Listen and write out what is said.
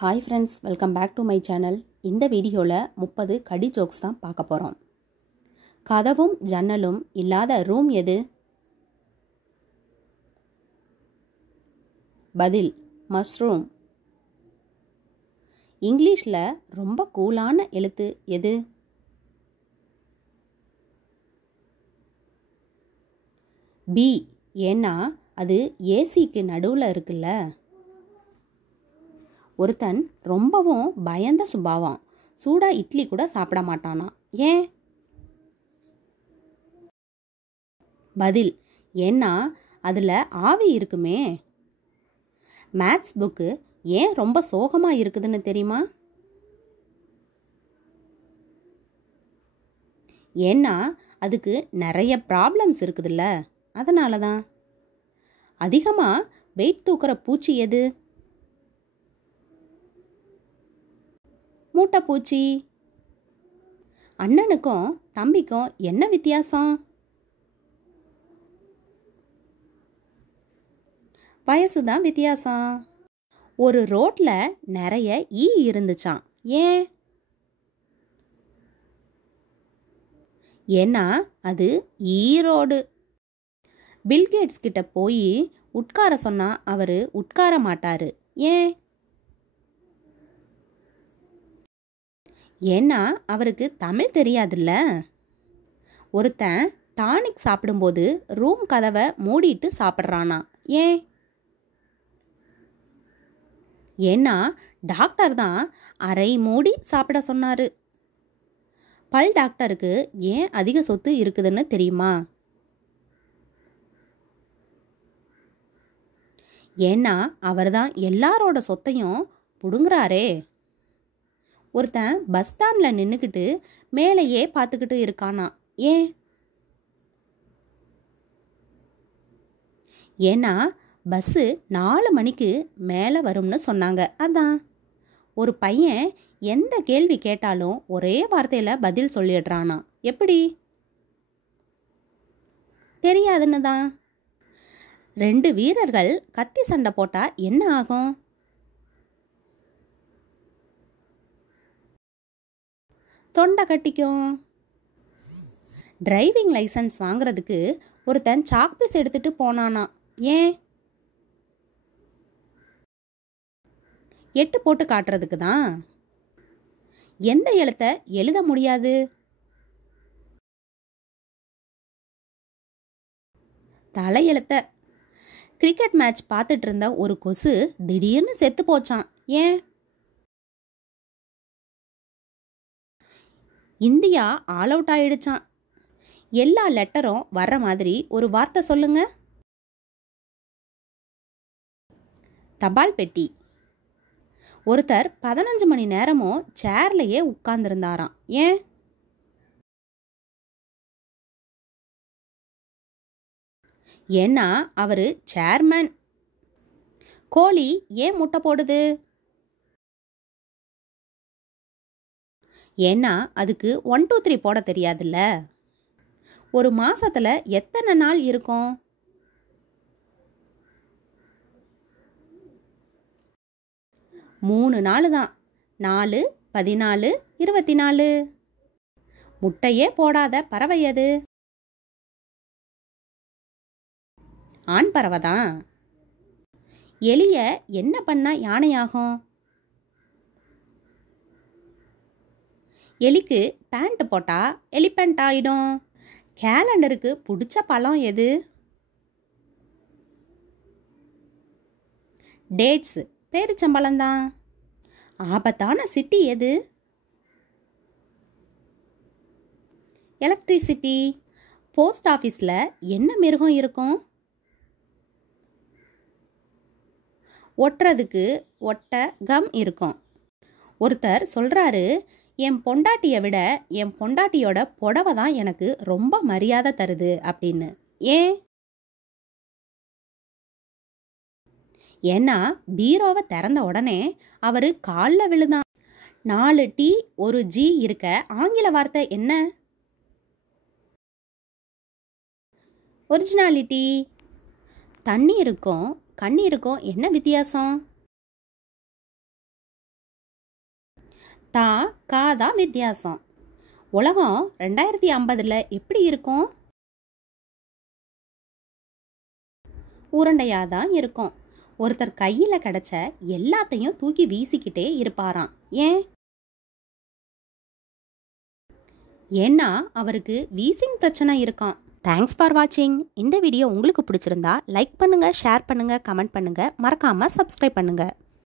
Hi friends, welcome back to my channel. இந்த வீடியோவில் 30 கடி ஜோக்ஸ் தான் பார்க்க போகிறோம். கதவும் ஜன்னலும் இல்லாத ரூம் எது? பதில் மஷ்ரூம். இங்கிலீஷில் ரொம்ப கூலான எழுத்து எது? பி. ஏன்னா அது ஏசிக்கு நடுவில் இருக்குல்ல. ஒருத்தன் ரொம்பவும் பயந்த சுபாவம். சூடா இட்லி கூட சாப்பிட மாட்டானா. ஏன்? பதில் ஏன்னா அதில் ஆவி இருக்குமே. மேத்ஸ் புக்கு ஏன் ரொம்ப சோகமாக இருக்குதுன்னு தெரியுமா? ஏன்னா அதுக்கு நிறைய ப்ராப்ளம்ஸ் இருக்குதுல்ல, அதனால தான். அதிகமாக வெயிட் தூக்குற பூச்சி எது? மூட்டைப்பூச்சி. அண்ணனுக்கும் தம்பிக்கும் என்ன வித்தியாசம்? வயசு தான் வித்தியாசம். ஒரு ரோட்ல நிறைய ஈ இருந்துச்சான். ஏன்? ஏன்னா அது ஈரோடு. பில்கேட்ஸ் கிட்ட போய் உட்கார சொன்னா அவரு உட்கார மாட்டாரு. ஏன்? ஏன்னா அவருக்கு தமிழ் தெரியாதுல்ல. ஒருத்தன் டானிக் சாப்பிடும்போது ரூம் கதவை மூடிட்டு சாப்பிட்றானா. ஏன்? ஏன்னா டாக்டர் தான் அரை மூடி சாப்பிட சொன்னாரு. பல் டாக்டருக்கு ஏன் அதிக சொத்து இருக்குதுன்னு தெரியுமா? ஏன்னா அவர் தான் எல்லாரோட சொத்தையும் புடுங்குறாரே. ஒருத்தன் பஸ் ஸ்டாண்டில் நின்றுக்கிட்டு மேலேயே பார்த்துக்கிட்டு இருக்கானா. ஏன்? ஏன்னா பஸ்ஸு 4 மணிக்கு மேலே வரும்னு சொன்னாங்க, அதான். ஒரு பையன் எந்த கேள்வி கேட்டாலும் ஒரே வார்த்தையில் பதில் சொல்லிடுறானா. எப்படி? தெரியாதுன்னு தான். 2 வீரர்கள் கத்தி சண்டை போட்டால் என்ன ஆகும்? தொண்டை கட்டிக்கும். டிரைவிங் லைசன்ஸ் வாங்குறதுக்கு ஒருத்தன் சாக்பீஸ் எடுத்துட்டு போனானா. ஏன்? 8 போட்டு காட்டுறதுக்கு தான். எந்த எழுத்தை எழுத முடியாது? தலை எழுத்த. கிரிக்கெட் மேட்ச் பார்த்துட்டு இருந்த ஒரு கொசு திடீர்னு செத்து போச்சான். ஏன்? இந்தியா ஆல் அவுட் ஆயிடுச்சான். எல்லா லெட்டரும் வர்ற மாதிரி ஒரு வார்த்தை சொல்லுங்க. தபால் பெட்டி. ஒருத்தர் 15 மணி நேரமும் சேர்லையே உட்கார்ந்துருந்தாராம். ஏன்? ஏன்னா அவரு சேர்மேன். கோழி ஏன் முட்டை போடுது? ஏன்னா அதுக்கு 1 2 3 போட தெரியாதுல்ல. ஒரு மாசத்துல எத்தனை நாள் இருக்கும்? 3 நாள் தான். 4, 14, 24. முட்டையே போடாத பறவை எது? ஆண் பறவை தான். எலிய என்ன பண்ணா யானையாகும்? எலிக்கு பேண்ட் போட்டா எலிபென்ட் ஆயிடும். கேலண்டருக்கு பிடிச்ச பழம் எது? டேட்ஸ், பேரிச்சம்பழம்தான். ஆபத்தான சிட்டி எது? எலக்ட்ரிசிட்டி. போஸ்ட் ஆஃபீஸில் என்ன மிருகம் இருக்கும்? ஒட்டுறதுக்கு ஒட்ட கம் இருக்கும். ஒருத்தர் சொல்கிறாரு, என் பொண்டாட்டியை விட என் பொண்டாட்டியோட புடவை தான் எனக்கு ரொம்ப மரியாதை தருது அப்படின்னு. ஏன்? ஏன்னா பீரோவை திறந்த உடனே அவர் காலில் விழுதான். 4 T 1 G இருக்க ஆங்கில வார்த்தை என்ன? ஒரிஜினாலிட்டி. தண்ணீருக்கும் கண்ணீருக்கும் என்ன வித்தியாசம்? தா கா தான் வித்தியாசம். உலகம் 2050 எப்படி இருக்கும்? உருண்டையாக தான் இருக்கும். ஒருத்தர் கையில் கிடைச்ச எல்லாத்தையும் தூக்கி வீசிக்கிட்டே இருப்பாராம். ஏன்னா அவருக்கு வீசிங் பிரச்சனை இருக்காம். தேங்க்ஸ் ஃபார் வாட்சிங். இந்த வீடியோ உங்களுக்கு பிடிச்சிருந்தா லைக் பண்ணுங்க, ஷேர் பண்ணுங்க, கமெண்ட் பண்ணுங்க, மறக்காம சப்ஸ்கிரைப் பண்ணுங்க.